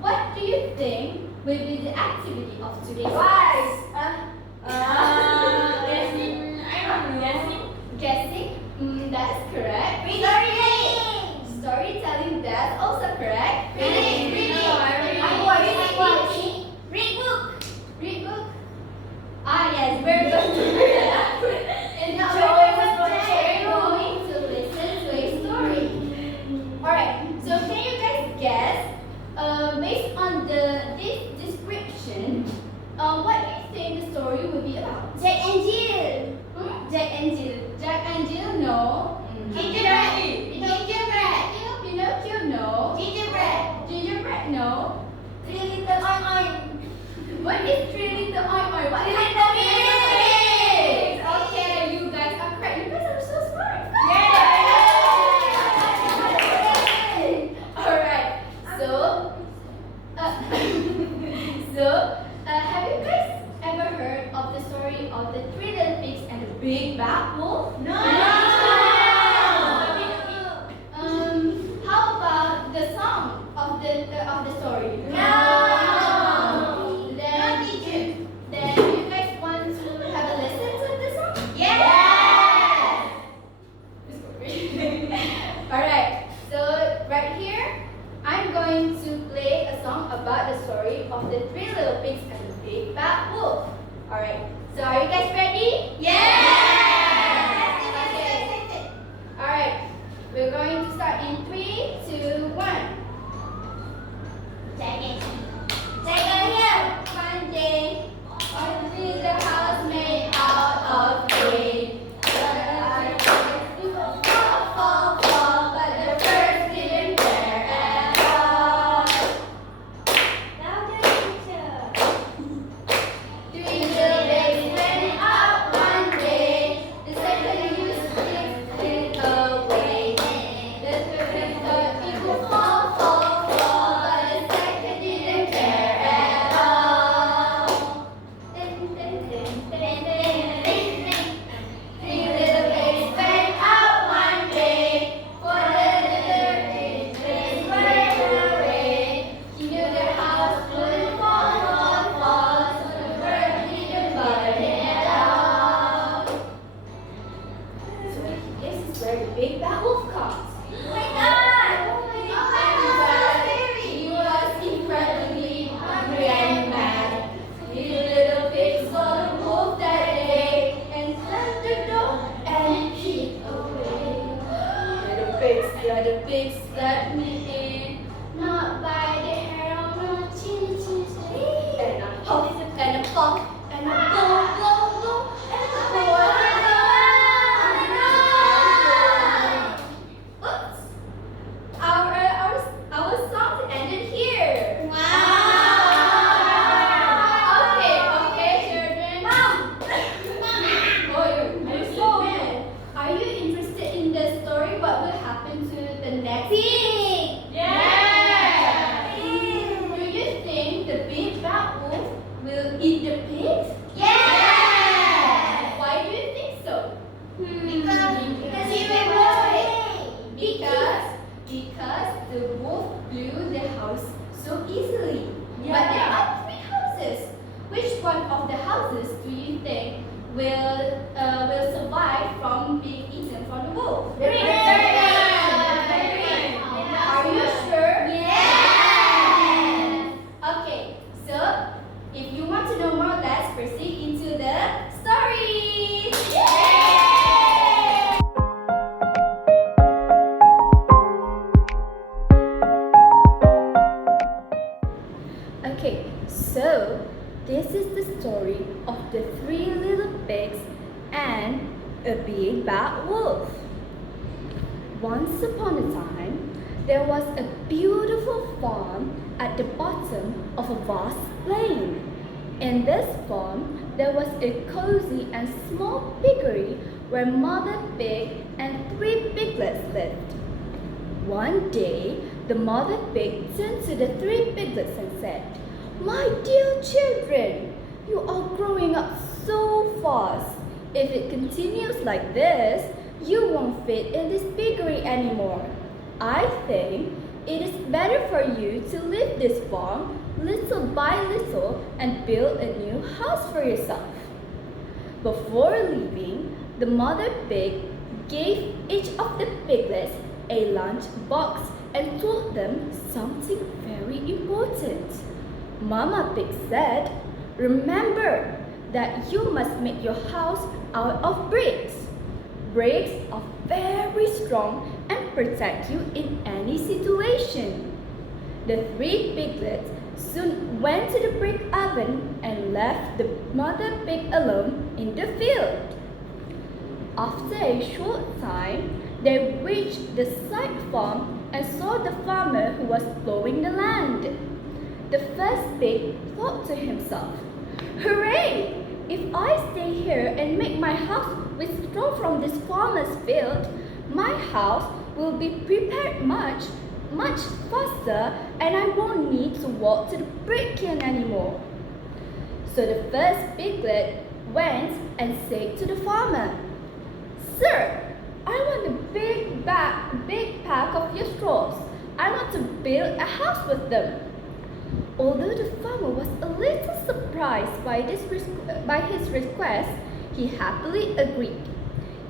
what do you think will be the activity of today's Guys, guessing? I don't know. Guessing? That's correct. Storytelling, that's also correct. Reading. Read book. Read book? Ah, yes, very good. And now we're going to listen to a story. Alright, so can you guys guess, based on this description, what do you think the story will be about? Jack and Jill. Jack and Jill. Jack and Jill, no. Gingerbread. Pinocchio, no. Gingerbread, no. Three little oin. What is Three Little Oin? What is Little Pigs? Pigs. Okay, you guys are correct. You guys are so smart. Alright, so, have you guys ever heard of the story of the Three Little Pigs and the Big Bad Wolf? No. How about the song of the story? No. Then you guys want to have a listen to the song? Yes. Alright, so right here, I'm going to play a song about the story of the Three Little Pigs and the Big Bad Wolf. Alright, so are you guys ready? Okay. Alright, we're going to start in 3, 2, 1. One day, on the house made out of clay. Fall, but the birds didn't care at all. Three little pigs went out one day. The second used sticks it away. The third thought it would fall, but the second didn't care at all. Three little pigs went out one day. Four little pigs went away. He knew their house would fall, so the bird didn't bother him at all. So this is where the Big Bad Wolf comes. He was incredibly hungry and mad. Three little pigs saw the wolf that day and slammed the door and hid away. Little pigs, let me in, not by the hair on my chin. And a huff and a puff and a blow and a pour. Oops. Our song ended here. Okay, children. Oh, you're so mad. Are you interested in the story? What will happen to the next? Do you think the Big Bad Wolf will eat the pigs? Why do you think so? Because the wolf blew the house so easily. But there are 3 houses. Which one of the houses do you think will survive from being eaten from the wolf? Are you sure? Okay, so if you want to know more, let's proceed into the story. Okay, so this is the story of the 3 little pigs and a big bad wolf. Once upon a time, there was a beautiful farm at the bottom of a vast plain. In this farm, there was a cozy and small piggery where Mother Pig and 3 piglets lived. One day, the Mother Pig turned to the 3 piglets and said, "My dear children, you are growing up so fast. If it continues like this, you won't fit in this piggery anymore. I think it is better for you to leave this farm little by little and build a new house for yourself. Before leaving, the mother pig gave each of the piglets a lunch box and told them something very important. Mama Pig said, "Remember that you must make your house out of bricks. Bricks are very strong and protect you in any situation." The three piglets soon went to the brick oven and left the mother pig alone in the field. After a short time, they reached the side farm and saw the farmer who was plowing the land. The first pig thought to himself, "Hooray! If I stay here and make my house with straw from this farmer's field, my house will be prepared much faster and I won't need to walk to the brick kiln anymore." So the first piglet went and said to the farmer, "Sir, I want a big pack of your straws. I want to build a house with them." Although the farmer was a little surprised by his request, he happily agreed.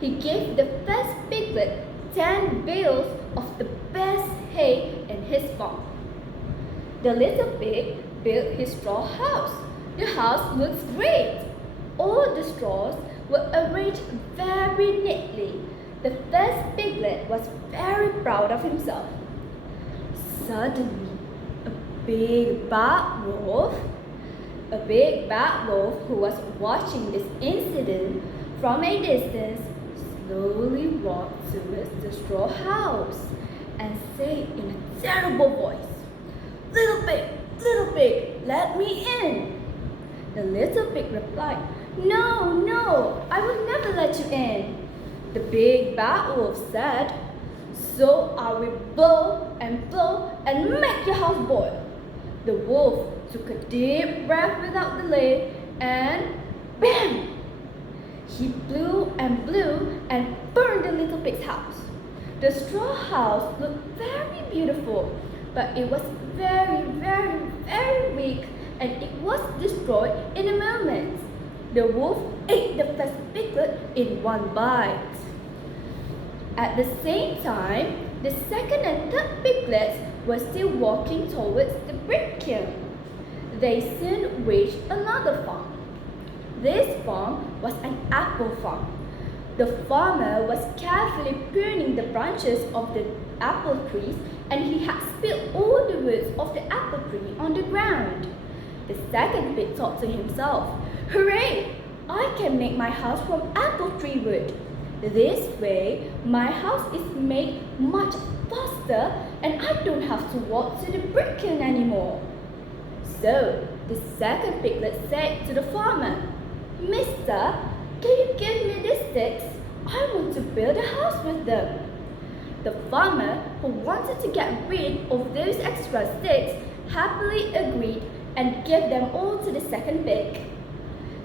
He gave the first piglet 10 bales of the best hay in his farm. The little pig built his straw house. The house looks great. All the straws were arranged very neatly. The first piglet was very proud of himself. Suddenly, a big bad wolf who was watching this incident from a distance slowly walked towards the straw house and said in a terrible voice, little pig, let me in." The little pig replied, No, I will never let you in." The big bad wolf said, "So I will blow and make your house boil." The wolf took a deep breath without delay and bam! He blew and burned the little pig's house. The straw house looked very beautiful, but it was very weak and it was destroyed in a moment. The wolf ate the first piglet in one bite. At the same time, the second and third piglets were still walking towards the brick kiln. They soon reached another farm. This farm was an apple farm. The farmer was carefully pruning the branches of the apple trees and he had spilled all the roots of the apple tree on the ground. The second pig thought to himself, "Hooray! I can make my house from apple tree wood. This way, my house is made much faster and I don't have to walk to the brick kiln anymore." So, the second piglet said to the farmer, "Mister, can you give me these sticks? I want to build a house with them." The farmer, who wanted to get rid of those extra sticks, happily agreed and gave them all to the second pig.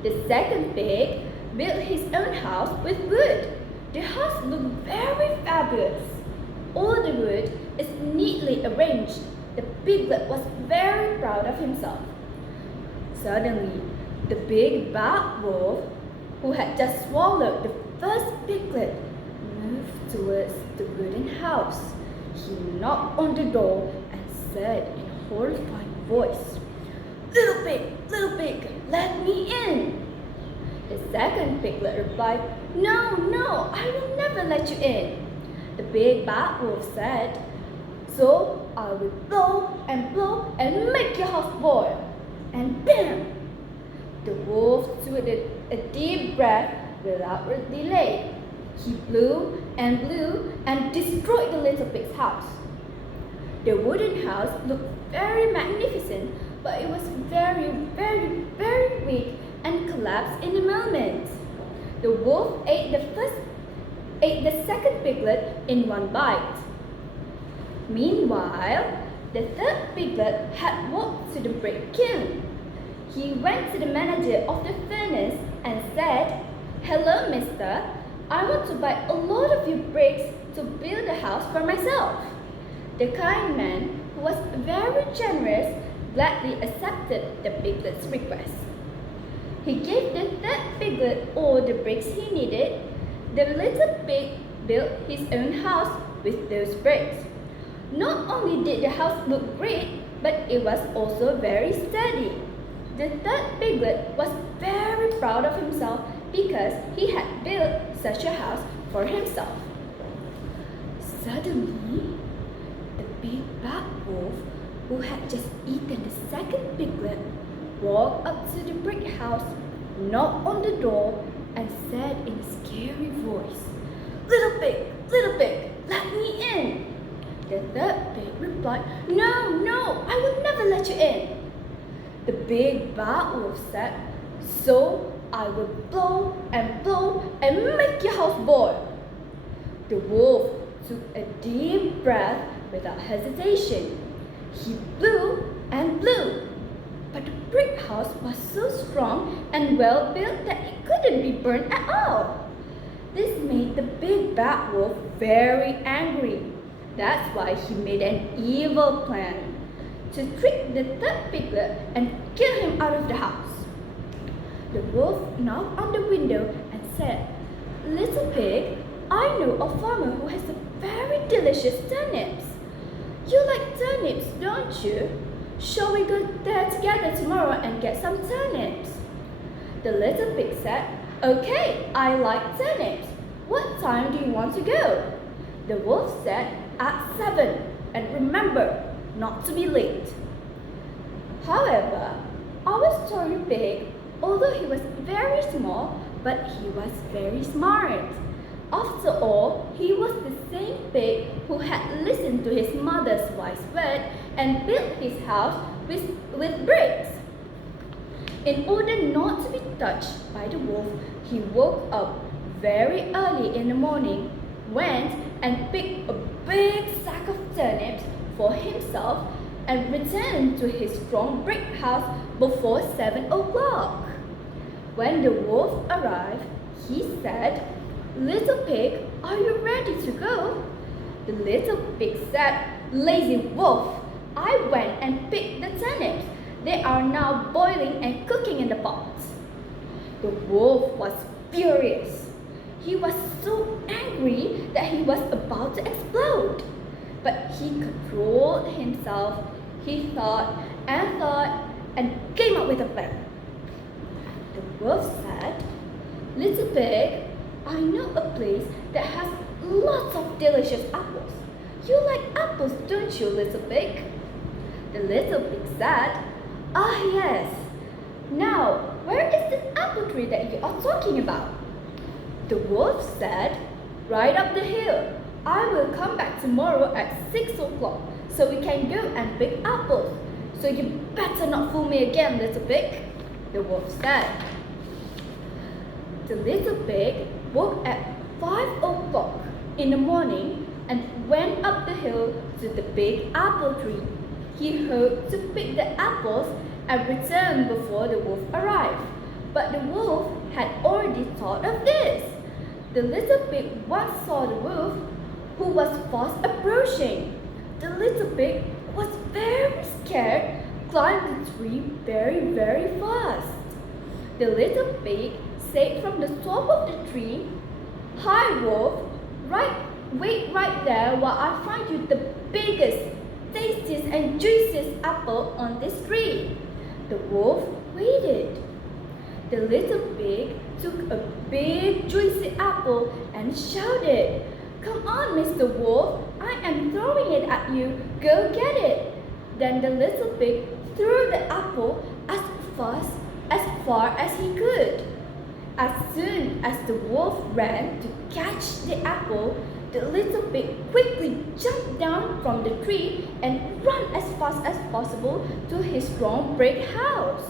The second pig built his own house with wood. The house looked very fabulous. All the wood is neatly arranged. The piglet was very proud of himself. Suddenly, the big bad wolf, who had just swallowed the first piglet, moved towards the wooden house. He knocked on the door and said in a horrified voice, little pig, let me in." The second piglet replied, No, I will never let you in." The big bad wolf said, "So I will blow and make your house boil." And bam! The wolf took a deep breath without delay. He blew and destroyed the little pig's house. The wooden house looked very magnificent, but it was very weak and collapsed in a moment. The wolf ate the second piglet in one bite. Meanwhile, the third piglet had walked to the brick kiln. He went to the manager of the furnace and said, "Hello, mister. I want to buy a lot of your bricks to build a house for myself." The kind man, who was very generous, gladly accepted the piglet's request. He gave the third piglet all the bricks he needed. The little pig built his own house with those bricks. Not only did the house look great, but it was also very sturdy. The third piglet was very proud of himself because he had built such a house for himself. Suddenly, the big bad wolf, who had just eaten the second piglet, walked up to the brick house, knocked on the door, and said in a scary voice, little pig, let me in." The third pig replied, No, I will never let you in." The big bad wolf said, "So I will blow and make your house boil." The wolf took a deep breath without hesitation. He blew and blew, but the brick house was so strong and well built that it couldn't be burned at all. This made the big bad wolf very angry. That's why he made an evil plan to trick the third piglet and kill him out of the house. The wolf knocked on the window and said, "Little pig, I know a farmer who has a very delicious turnips. You like turnips, don't you? Shall we go there together tomorrow and get some turnips?" The little pig said, "Okay, I like turnips. What time do you want to go?" The wolf said, "At 7, and remember not to be late." However, our story pig, although he was very small, but he was very smart. After all, he was the same pig who had listened to his mother's wise word and built his house with bricks. In order not to be touched by the wolf, he woke up very early in the morning, went and picked a big sack of turnips for himself, and returned to his strong brick house before 7 o'clock. When the wolf arrived, he said, "Little pig, are you ready to go?" The little pig said, "Lazy wolf, I went and picked the turnips. They are now boiling and cooking in the pot." The wolf was furious. He was so angry that he was about to explode. But he controlled himself. He thought and came up with a plan. The wolf said, "Little pig, I know a place that has lots of delicious apples. You like apples, don't you, little pig?" The little pig said, "Ah, yes. Now, where is this apple tree that you are talking about?" The wolf said, "Right up the hill. I will come back tomorrow at 6 o'clock so we can go and pick apples. So you better not fool me again, little pig," the wolf said. The little pig woke at 5 o'clock in the morning and went up the hill to the big apple tree. He hoped to pick the apples and return before the wolf arrived. But the wolf had already thought of this. The little pig once saw the wolf, who was fast approaching. The little pig was very scared, climbed the tree very, very fast. The little pig said from the top of the tree, "Hi, wolf, wait right there while I find you the biggest, tastiest and juiciest apple on this tree." The wolf waited. The little pig took a big juicy apple and shouted, "Come on, Mr. Wolf, I am throwing it at you, go get it." Then the little pig threw the apple as far as he could. As soon as the wolf ran to catch the apple, the little pig quickly jumped down from the tree and ran as fast as possible to his strong brick house.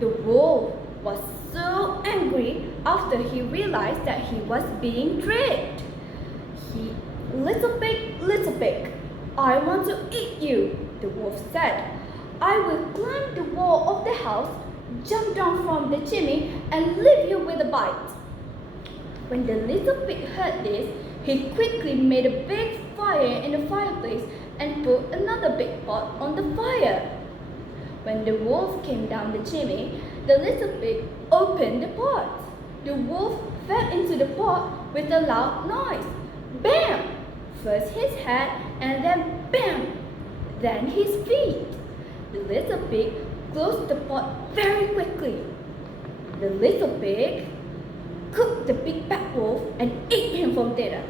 The wolf was so angry after he realized that he was being tricked. Little pig, I want to eat you," the wolf said. "I will climb the wall of the house, jump down from the chimney, and leave you with a bite." When the little pig heard this, he quickly made a big fire in the fireplace and put another big pot on the fire. When the wolf came down the chimney, the little pig opened the pot. The wolf fell into the pot with a loud noise. Bam! First his head and then bam! Then his feet. The little pig closed the pot very quickly. The little pig cooked the big bad wolf and ate him for dinner.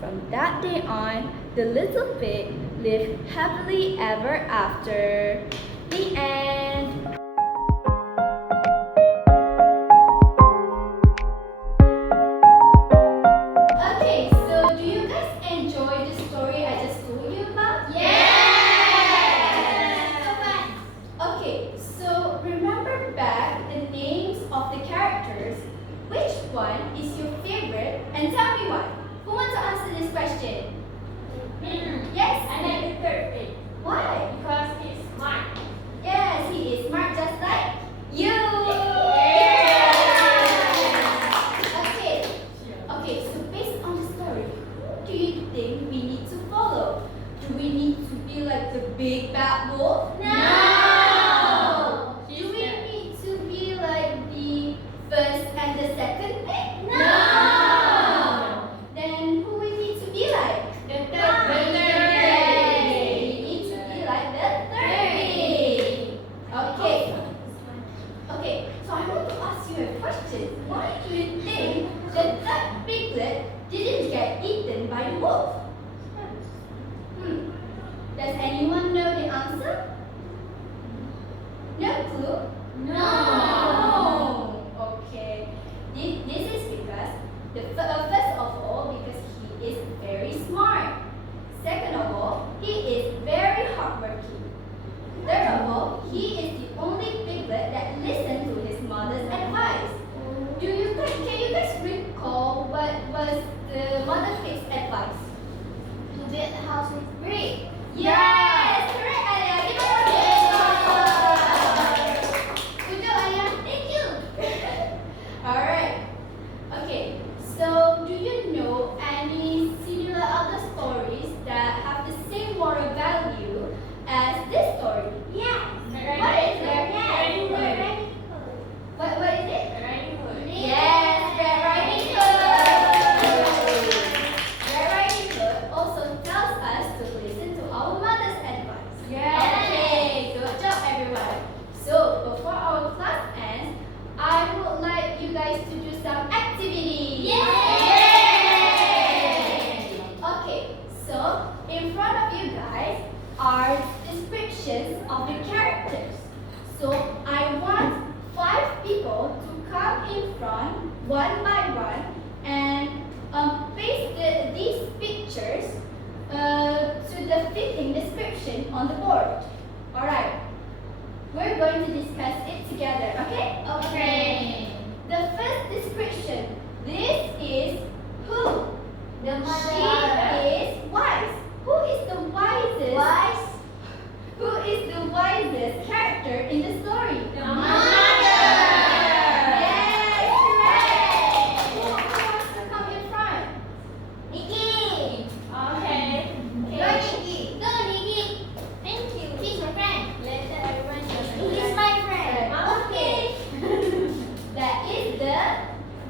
From that day on, the little pig lived happily ever after. The end. Okay, so do you guys enjoy the story I just told you about? Okay, so remember back the names of the characters. Which one is your favorite? And tell me why. Who wants to answer this question? Yes? I like the third pig Why? because he's smart. Yes, he is smart just like you. Okay. Okay, so based on the story, who do you think we need to follow? Do we need to be like the big bad wolf? No. Do we need to be like the first and the second pig? No. Then who we need to be like? The third pig. Yay! We need to be like the third pig. Okay. Okay, so I want to ask you a question. Why do you think the third piglet didn't get eaten by the wolf? Does anyone know the answer? No clue? No. Okay. This is because first of all, because he is very smart. Second of all, he is very hardworking. Third of all, he is the only piglet that listened to his mother's advice. Can you guys recall what was the mother pig's advice? To build a house with brick. Yes, correct, Ayah. Give us a big applause. Good job, Ayah. Thank you. All right. Okay. So, do you know any similar other stories that have the same moral value as this story? Yeah. What is it? What is it? Yes, Red Riding Hood. Red Riding Hood also tells us to listen to our mother's advice. Okay, good job, everyone. So, before our class ends, I would like you guys to do some activities. Okay, so in front of you guys are descriptions of the characters. So I want 5 people to come in front one by one and paste these pictures to the fitting description on the board. Alright, we're going to discuss it together, okay? Okay. The first description, this is who? The She mother. is wise. Who is the wisest? Wise. Who is the wisest character in the story? The mother. Yes, correct. Who wants to come in front? Nikki. Okay. Go Nikki. Go Nikki. Thank you. He's my friend. Let everyone know. He's my friend. Okay. That is the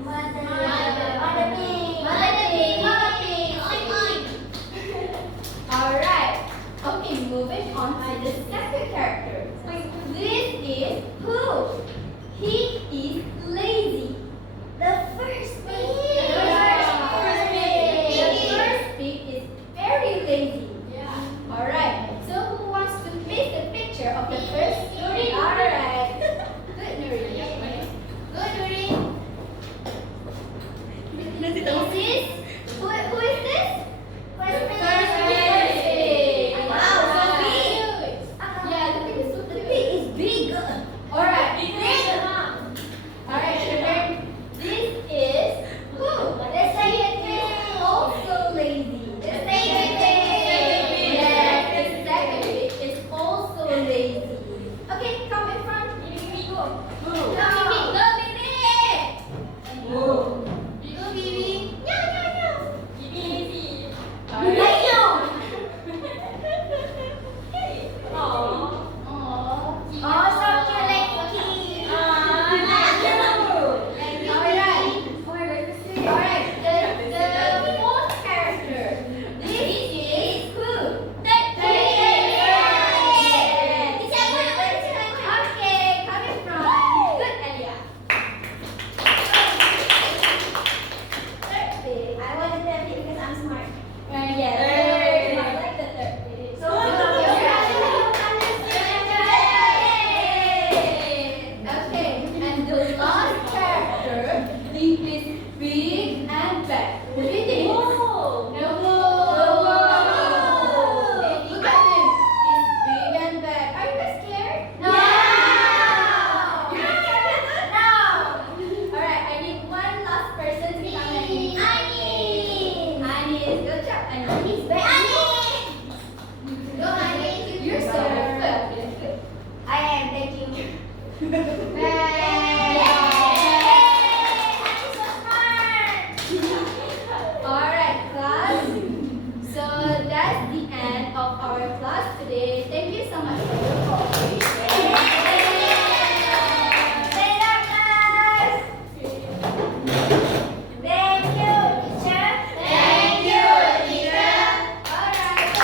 Mother. Mother pig. Mother pig. Mother pig. Oink, oink. Alright. Okay, moving on to the second character. This is who? He is lazy. The first pig. The first pig is very lazy. Yeah. Alright, so who wants to paste the picture of the first pig? Alright. Good, Nuri. Go Nuri. This is, who is this? First pig. First pig. Wow, so big. Yeah, the pig is so The pig is big. Alright. Big. Alright, children. This is who? The second pig. Also lazy. The second pig. Yes, the second pig is also lazy. Okay, come in front. Go. Go, baby. Go, baby. Go. Go, baby. Yeah, yeah, yeah. Alright, the fourth character. This is who? Okay, coming from good Elia. Third pig. I wanted that pig because I'm smart. Yes. I like the third pig. So okay, and the last character is big and bad. The big is no. Look at him. He's big and bad. Are you guys scared? No. You're scared? No. Alright, I need one last person to come at me. Anis. Good job, Anis. Go, Anis. You're so good. I am. Thank you. Alright, class. So that's the end of our class today. Thank you so much for your cooperation. Thank you, teacher. Thank you, teacher. Alright,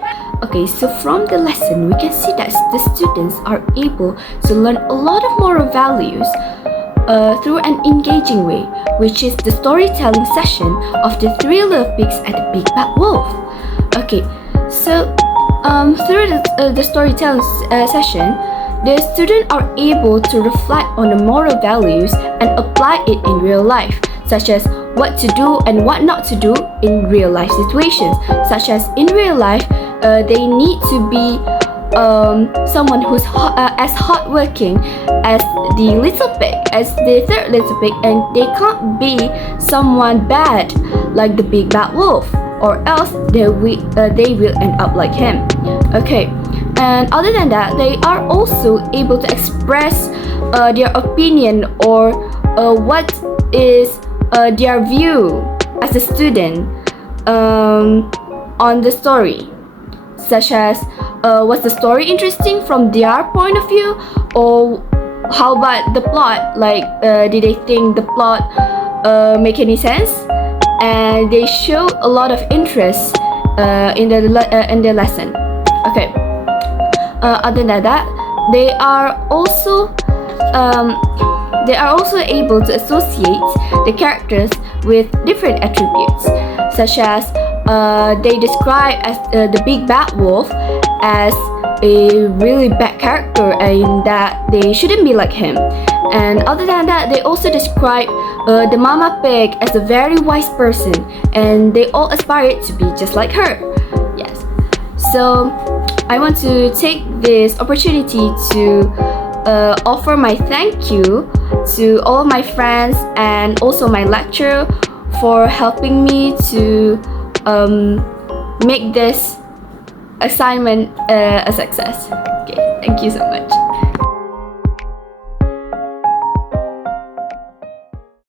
bye. Okay, so from the lesson, we can see that the students are able to learn a lot of moral values through an engaging way, which is the storytelling session of the three little pigs and the big bad wolf. Okay, so through the storytelling session, the students are able to reflect on the moral values and apply it in real life, such as what to do and what not to do in real life situations, such as in real life, they need to be someone who's as hardworking as the little pig, as the third little pig, and they can't be someone bad like the big bad wolf, or else they will end up like him. Okay, and other than that, they are also able to express their opinion or what is their view as a student on the story, such as was the story interesting from their point of view, or how about the plot, like did they think the plot make any sense, and they show a lot of interest in the lesson. Okay, other than that, they are also able to associate the characters with different attributes, such as they describe as the big bad wolf as a really bad character and that they shouldn't be like him. And other than that, they also describe the mama pig as a very wise person, and they all aspire to be just like her. Yes. So I want to take this opportunity to offer my thank you to all my friends and also my lecturer for helping me to make this assignment a success. Okay, thank you so much.